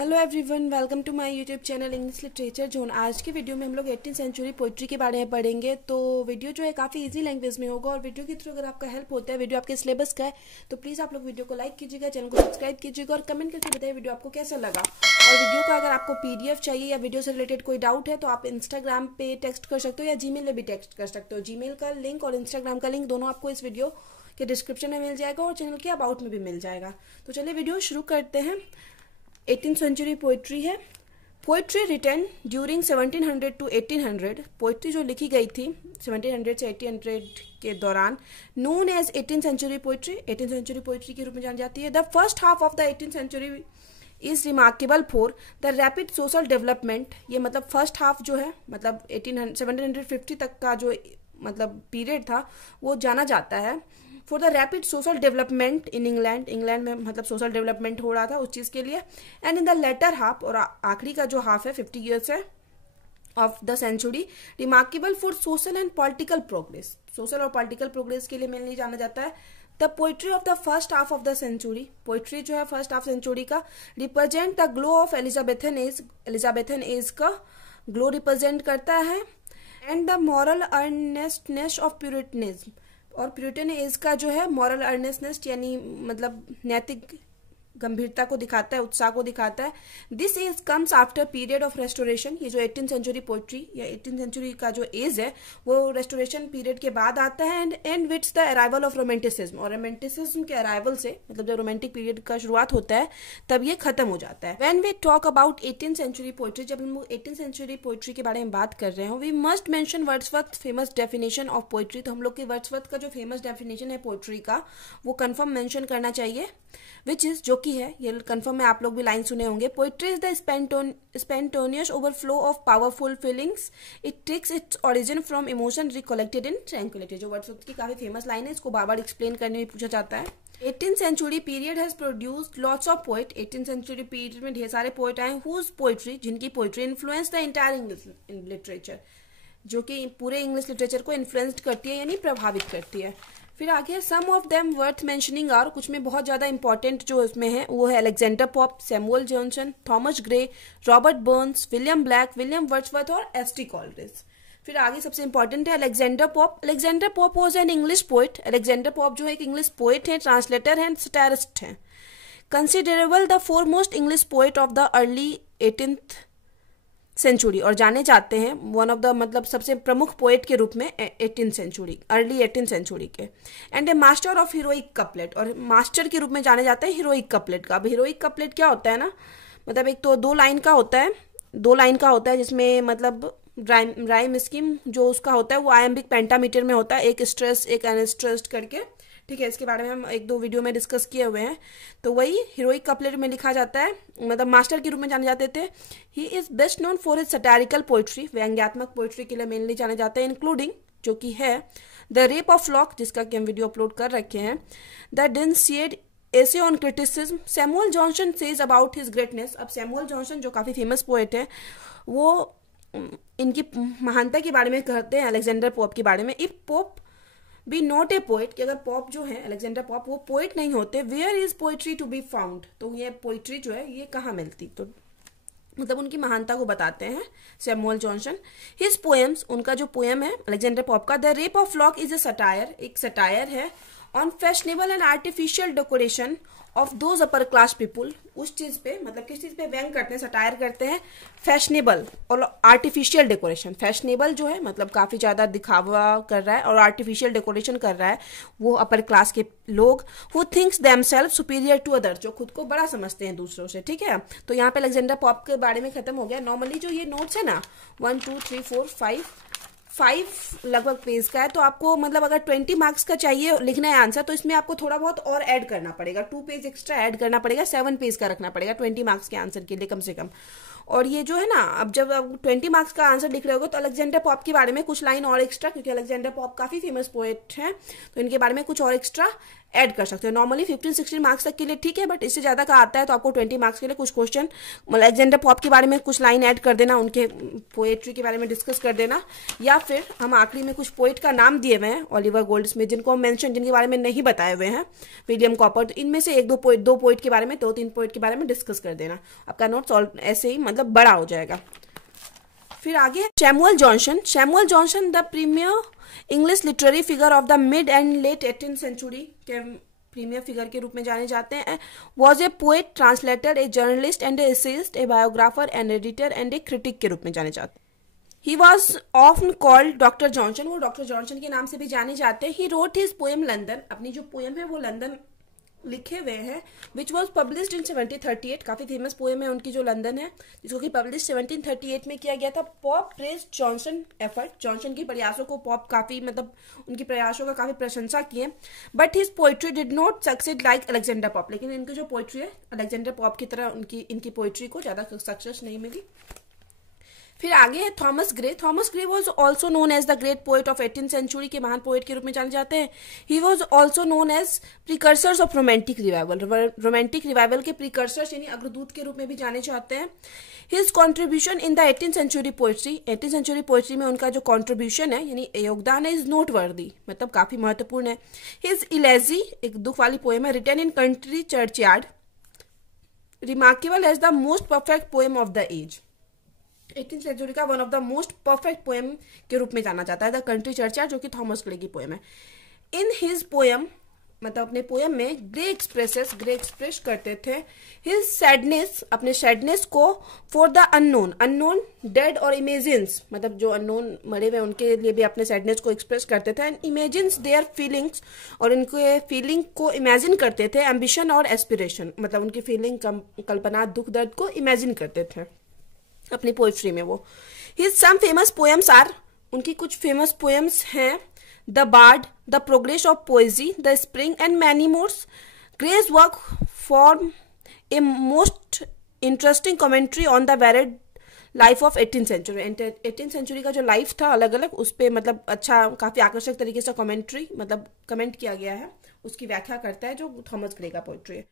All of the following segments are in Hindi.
Hello everyone, welcome to my YouTube channel English literature zone. आज की वीडियो में हम लोग 18th सेंचुरी पोइट्री के बारे में पढ़ेंगे। तो वीडियो जो है काफ़ी इजी लैंग्वेज में होगा और वीडियो के थ्रू अगर आपका हेल्प होता है, वीडियो आपके सिलेबस का है, तो प्लीज़ आप लोग वीडियो को लाइक कीजिएगा, चैनल को सब्सक्राइब कीजिएगा और कमेंट करके बताइए वीडियो आपको कैसा लगा। और वीडियो का अगर आपको PDF चाहिए या वीडियो से रिलेटेड कोई डाउट है तो आप इंस्टाग्राम पे टेक्स्ट कर सकते हो या जीमेल में भी टेक्स्ट कर सकते हो। जीमेल का लिंक और इंस्टाग्राम का लिंक दोनों आपको इस वीडियो के डिस्क्रिप्शन में मिल जाएगा और चैनल के अबाउट में भी मिल जाएगा। तो चलिए वीडियो शुरू करते हैं। 18th सेंचुरी पोइट्री है। Poetry written during 1700 to 1800, poetry जो लिखी गई थी 1700 से 1800 के दौरान, known as 18th century poetry, 18th century poetry के रूप में जानी जाती है। The first half of the 18th century is remarkable for the rapid social development. ये मतलब फर्स्ट हाफ जो है, मतलब 1750 तक का जो मतलब पीरियड था वो जाना जाता है for the rapid social development in England. England में मतलब सोशल डेवलपमेंट हो रहा था उस चीज़ के लिए। And in the latter half, और आखिरी का जो हाफ है 50 ईयर्स है of the century, remarkable for social and political progress. Social और पॉलिटिकल प्रोग्रेस के लिए मेनली जाना जाता है। The poetry of the first half of the century, poetry जो है फर्स्ट हाफ सेंचुरी का, represent the glow of Elizabethan age. Elizabethan age का ग्लो रिप्रेजेंट करता है। एंड द मॉरल अर्नेस्टनेस ऑफ प्यूरिटनिज्म, और प्यूरिटन एज का जो है मॉरल अर्नेस्टनेस यानी मतलब नैतिक गंभीरता को दिखाता है, उत्साह को दिखाता है। This age comes after period of restoration. ये जो 18th सेंचुरी पोइट्री या 18th सेंचुरी का जो एज है वो रेस्टोरेशन पीरियड के बाद आता है। And with the arrival of romanticism, और रोमांटिसिज्म के अराइवल से मतलब जब रोमांटिक पीरियड का शुरुआत होता है तब ये खत्म हो जाता है। When we talk about 18th century poetry, जब हम 18th सेंचुरी पोइट्री के बारे में बात कर रहे हो, we must mention Wordsworth famous definition of poetry. तो हम लोग की वर्ड्सवर्थ का जो फेमस डेफिनेशन है पोइट्री का वो कंफर्म मेंशन करना चाहिए, विच इज जो कि है, ये कंफर्म में आप लोग भी लाइन सुने होंगे। Poetry is the spontaneous overflow of powerful feelings, it takes its origin from emotion recollected in tranquillity. जो वर्ड्सवर्थ की काफी फेमस लाइन है, इसको बार बार एक्सप्लेन करने में पूछा जाता है। 18th century period has produced lots of poet. 18th century period में ढेर सारे पोएट आए हुज पोइट्री, जिनकी poetry influence the entire English literature, जो कि पूरे इंग्लिश लिटरेचर को इन्फ्लुएंस्ड करती है यानी प्रभावित करती है। फिर आगे some of them worth mentioning are, कुछ में बहुत ज्यादा इंपॉर्टेंट जो इसमें है वो है Alexander Pope, Samuel Johnson, Thomas Gray, Robert Burns, William Blake, William Wordsworth और एस.टी. कॉलरिज। फिर आगे सबसे इंपॉर्टेंट है Alexander Pope. Alexander Pope was an English poet. Alexander Pope जो है एक इंग्लिश पोइट है, ट्रांसलेटर है, सटायरिस्ट है। Considerable the foremost English poet of the early 18th century, और जाने जाते हैं वन ऑफ द मतलब सबसे प्रमुख पोएट के रूप में 18th century, early 18th century के। And a master of heroic couplet, और मास्टर के रूप में जाने जाते हैं हीरोइक कपलेट का। अब हीरोइक कपलेट क्या होता है ना, मतलब एक तो दो लाइन का होता है जिसमें मतलब राइम स्कीम जो उसका होता है वो आयम्बिक पेंटामीटर में होता है, एक स्ट्रेस एक अनस्ट्रेस्ड करके, ठीक है। इसके बारे में हम एक दो वीडियो में डिस्कस किए हुए हैं। तो वही हीरोइक कपलेट में लिखा जाता है, मतलब मास्टर के रूप में जाने जाते थे। He is best known for his satirical poetry, व्यंग्यात्मक पोइट्री के लिए मेनली जाने जाते हैं, इंक्लूडिंग जो कि है द रेप ऑफ लॉक, जिसका कि हम वीडियो अपलोड कर रखे हैं, the Dunciad essay on criticism. Samuel Johnson says about his greatness. अब सैमुअल जॉनसन जो काफी फेमस पोएट है वो इनकी महानता के बारे में कहते हैं अलेक्जेंडर पॉप के बारे में। If Pope be not a poet, कि अगर पॉप जो है अलेक्जेंडर पॉप वो पोइट नहीं होते, where is poetry to be found, तो ये पोइट्री जो है ये कहाँ मिलती, तो मतलब उनकी महानता को बताते हैं सैमुअल जॉनसन। हिज पोएम्स, उनका जो पोएम है अलेक्जेंडर पॉप का, the rape of lock is a satire, एक सटायर है on fashionable and artificial decoration of those upper class people. उस चीज पे मतलब किस चीज पे व्यंग करते हैं, सटायर करते हैं, फैशनेबल और आर्टिफिशियल डेकोरेशन। फैशनेबल जो है मतलब काफी ज्यादा दिखावा कर रहा है, और आर्टिफिशियल डेकोरेशन कर रहा है वो अपर क्लास के लोग, who thinks themselves superior to other, जो खुद को बड़ा समझते हैं दूसरों से, ठीक है। तो यहाँ पे अलेक्जेंडर पॉप के बारे में खत्म हो गया। नॉर्मली जो ये नोट्स है ना 1 2 3 4 5 लगभग पेज का है, तो आपको मतलब अगर 20 मार्क्स का चाहिए लिखना है आंसर, तो इसमें आपको थोड़ा बहुत और ऐड करना पड़ेगा, 2 पेज एक्स्ट्रा ऐड करना पड़ेगा, 7 पेज का रखना पड़ेगा 20 मार्क्स के आंसर के लिए कम से कम। और ये जो है ना, अब जब 20 मार्क्स का आंसर लिख रहे होगे तो अलेक्जेंडर पॉप के बारे में कुछ लाइन और एक्स्ट्रा, क्योंकि अलेक्जेंडर पॉप काफी फेमस पोएट हैं, तो इनके बारे में कुछ और एक्स्ट्रा ऐड कर सकते हो। नॉर्मली 15-16 मार्क्स तक के लिए ठीक है, बट इससे ज़्यादा का आता है तो आपको 20 मार्क्स के लिए कुछ क्वेश्चन अलेक्जेंडर पॉप के बारे में कुछ लाइन ऐड कर देना, उनके पोएट्री के बारे में डिस्कस कर देना, या फिर हम आखिरी में कुछ पोएट का नाम दिए हुए हैं ओलिवर गोल्डस्मिथ जिनको हम मेंशन, जिनके बारे में नहीं बताए हुए हैं, विलियम कॉपर, तो इनमें से एक दो पोएट के बारे में, 2-3 पोएट के बारे में डिस्कस कर देना। आपका नोट्स ऐसे ही मतलब बड़ा हो जाएगा। फिर आगे Samuel Johnson. Samuel Johnson the premier English literary figure of the mid and late 18th century के प्रीमियर फिगर के रूप में जाने जाते हैं। Was a poet, translator, a journalist and essayist, a biographer and editor and a critic के रूप में जाने जाते हैं। He was often called doctor Johnson, वो डॉक्टर जॉनसन के नाम से भी जाने जाते हैं। He wrote his poem London, अपनी जो पोएम है वो लंदन लिखे हुए हैं, विच वॉज पब्लिश्ड इन 1738। काफी फेमस पोएम है उनकी जो लंदन है, जिसको कि पब्लिश 1738 में किया गया था। Pop praise Johnson effort, Johnson की प्रयासों को पॉप काफी मतलब उनकी प्रयासों का काफी प्रशंसा किए। But his poetry did not succeed like Alexander Pope, लेकिन इनकी जो पोइट्री है अलेक्जेंडर पॉप की तरह इनकी पोइट्री को ज्यादा सक्सेस नहीं मिली। फिर आगे है Thomas Gray. Thomas Gray was also known as the great poet of 18th century के महान पोएट के रूप में जाने जाते हैं। He was also known as precursors of romantic revival, romantic revival के प्रिकर्सर्स यानी अग्रदूत के रूप में भी जाने जाते हैं। His contribution in the 18th century poetry, 18th century poetry में उनका जो कॉन्ट्रीब्यूशन है यानी योगदान है, इज नोट वर्दी, मतलब काफी महत्वपूर्ण है। हिज इलेजी, एक दुख वाली पोएम है, written in country churchyard, remarkable as the most perfect poem of the age. 18th century का one of the most perfect poem के रूप में जाना जाता है द कंट्री चर्चयार्ड, जो कि थॉमस ग्रे की पोएम है। इन हिज पोएम, मतलब अपने पोएम में ग्रे एक्सप्रेस करते थे हिज सैडनेस, अपने सैडनेस को फॉर द अननोन डेड और इमेजिन्स, मतलब जो अननोन मरे हुए उनके लिए भी अपने सैडनेस को एक्सप्रेस करते थे। एंड इमेजिन्स देयर फीलिंग्स, और उनके फीलिंग को इमेजिन करते थे। एम्बिशन और एस्पिरेशन, मतलब उनकी फीलिंग, कल्पना, दुख दर्द को इमेजिन करते थे अपनी पोएट्री में वो। His some famous poems are, उनकी कुछ फेमस पोएम्स हैं, the bard, the progress of poesy, the spring and many mores. Gray's work form a most interesting commentary on the varied life of 18th century. 18th century का जो लाइफ था अलग अलग, उस पर मतलब अच्छा काफी आकर्षक तरीके से कमेंट्री मतलब कमेंट किया गया है, उसकी व्याख्या करता है जो थॉमस ग्रे का पोएट्री है।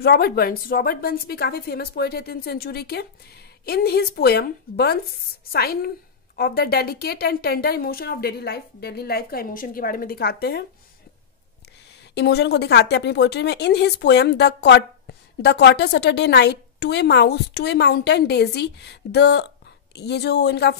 रॉबर्ट बर्न्स भी काफी फेमस पोएट है 18th सेंचुरी के। In his poem, Burns sign of the delicate and tender emotion of daily life का इमोशन के बारे में दिखाते हैं, इमोशन को दिखाते हैं अपनी पोएट्री में। In his poem, the quarter Saturday night, to a mouse, to a mountain daisy, ये जो इनका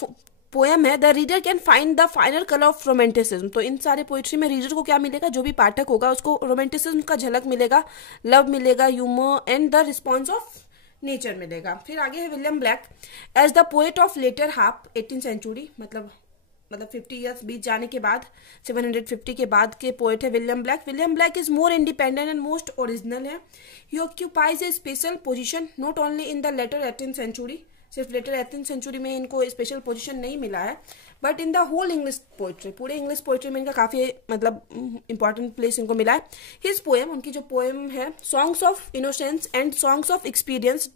पोएम है, the reader can find the final colour of romanticism. तो इन सारे पोएट्री में रीडर को क्या मिलेगा, जो भी पाठक होगा उसको रोमांटिसिज्म का झलक मिलेगा, लव मिलेगा, humour and the response of nature मिलेगा। फिर आगे है William Blake as the poet of later half 18th century, मतलब 50 ईयर्स बीत जाने के बाद, 750 के बाद के पोएट है William Blake. William Blake is more independent and most original है। He occupies a special position not only in the latter 18th century, सिर्फ लेटर 18th सेंचुरी में इनको स्पेशल पोजीशन नहीं मिला है, but in the whole English poetry, पूरे इंग्लिश पोएट्री में इनका काफी मतलब इंपॉर्टेंट प्लेस इनको मिला है। हिज पोएम, उनकी जो पोएम है, songs of innocence and songs of experience,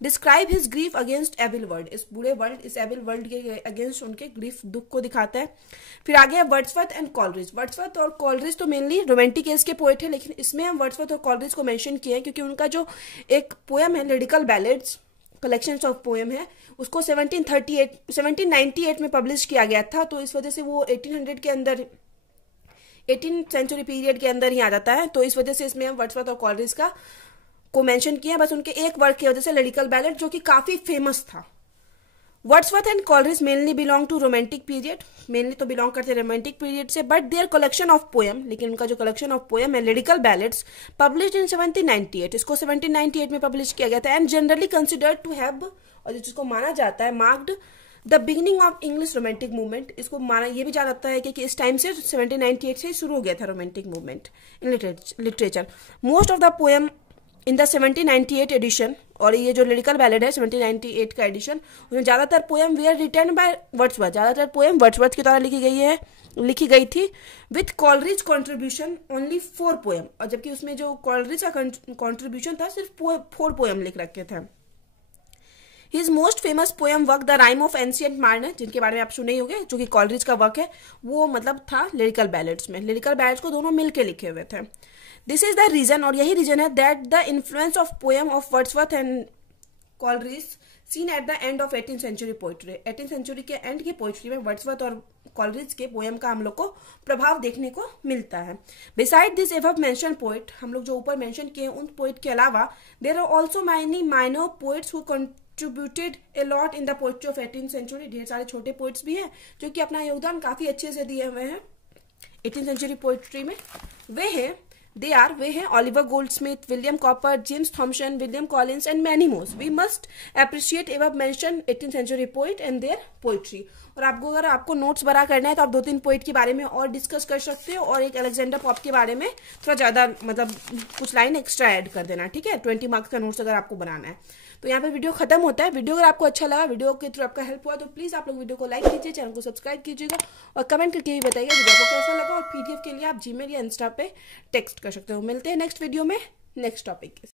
describe his grief against evil world, इस बुरे वर्ल्ड, इस एविल वर्ल्ड के अगेंस्ट उनके ग्रीफ, दुख को दिखाता है। फिर आगे है वर्ड्सवर्थ एंड कॉलरिज। वर्ड्सवर्थ और कॉलरिज तो मेनली रोमांटिक एज के पोएट है, लेकिन इसमें हम वर्ड्सवर्थ और कॉलरिज को मेंशन किए हैं क्योंकि उनका जो एक पोएम है lyrical ballads, collections of poem है, उसको 1798 में पब्लिश किया गया था, तो इस वजह से वो 1800 के अंदर, 18th सेंचुरी पीरियड के अंदर ही आ जाता है, तो इस वजह से इसमें हम वर्ड्सवर्थ और कॉलरिज को मेंशन किया, बस उनके एक वर्क की वजह से, लिरिकल बैलेड, जो कि काफी फेमस था। Wordsworth and Coleridge mainly belong to romantic period, mainly तो बिलोंग करते हैं रोमांटिक पीरियड से, but their collection of poem, लेकिन उनका जो कलेक्शन ऑफ पोएम है लिरिकल बैलेड्स, पब्लिश इन 1798, इसको 1798 में पब्लिश किया गया था, and generally considered to have, और जिसको माना जाता है, marked the beginning of English romantic movement, इसको माना ये भी जाना जाता है कि इस टाइम से 1798 से शुरू हो गया था romantic movement in literature. Most of the poem in the 1798 edition, और ये जो लिरिकल बैलेड है 1798 का एडिशन, उसमें ज्यादातर poem were written by Wordsworth, ज्यादातर पोएम वर्ड्सवर्थ की द्वारा लिखी गई थी, with Coleridge contribution only 4 poem, और जबकि उसमें जो कॉलरिज का कॉन्ट्रीब्यूशन था सिर्फ 4 पोएम लिख रखे थे। His most famous poem work the rhyme of ancient Marner, जिनके बारे में आप सुने ही होंगे, जो कि कॉलरिज का वर्क है, वो मतलब था लिरिकल बैलेड्स में, लिरिकल बैलेड्स को दोनों मिलकर लिखे हुए थे। दिस इज द रीजन, और यही रीजन है that the influence of poem of Wordsworth and Coleridge seen at the end of 18th century poetry. 18th century के एंड की पोइट्री में वर्ड्सवर्थ और कॉलरिज के पोएम का हम लोग को प्रभाव देखने को मिलता है। Beside this above mention poet, हम लोग जो ऊपर मेंशन किए उन पोइट के अलावा there are also many minor poets who contributed a lot in the poetry of 18th century. ढेर सारे छोटे पोइट्स भी हैं जो कि अपना योगदान काफी अच्छे से दिए हुए हैं 18th सेंचुरी पोइट्री में। वे हैं Oliver Goldsmith, William Cowper, James Thomson, William Collins and many mores. We must appreciate above mention 18th century poet and their poetry. और आपको अगर आपको नोट्स बड़ा करना है तो आप 2-3 पोइट के बारे में और डिस्कस कर सकते हो, और एक अलेक्जेंडर पॉप के बारे में थोड़ा ज्यादा मतलब कुछ लाइन एक्स्ट्रा ऐड कर देना, ठीक है। 20 मार्क्स का नोट्स अगर आपको बनाना है तो यहाँ पे वीडियो खत्म होता है। वीडियो अगर आपको अच्छा लगा, वीडियो के थ्रू आपका हेल्प हुआ, तो प्लीज आप लोग वीडियो को लाइक कीजिए, चैनल को सब्सक्राइब कीजिएगा और कमेंट करके भी बताइएगा वीडियो को कैसा लगा। और पीडीएफ के लिए आप जीमेल या इंस्टा पे टेक्स्ट कर सकते हो। मिलते हैं नेक्स्ट वीडियो में नेक्स्ट टॉपिक के।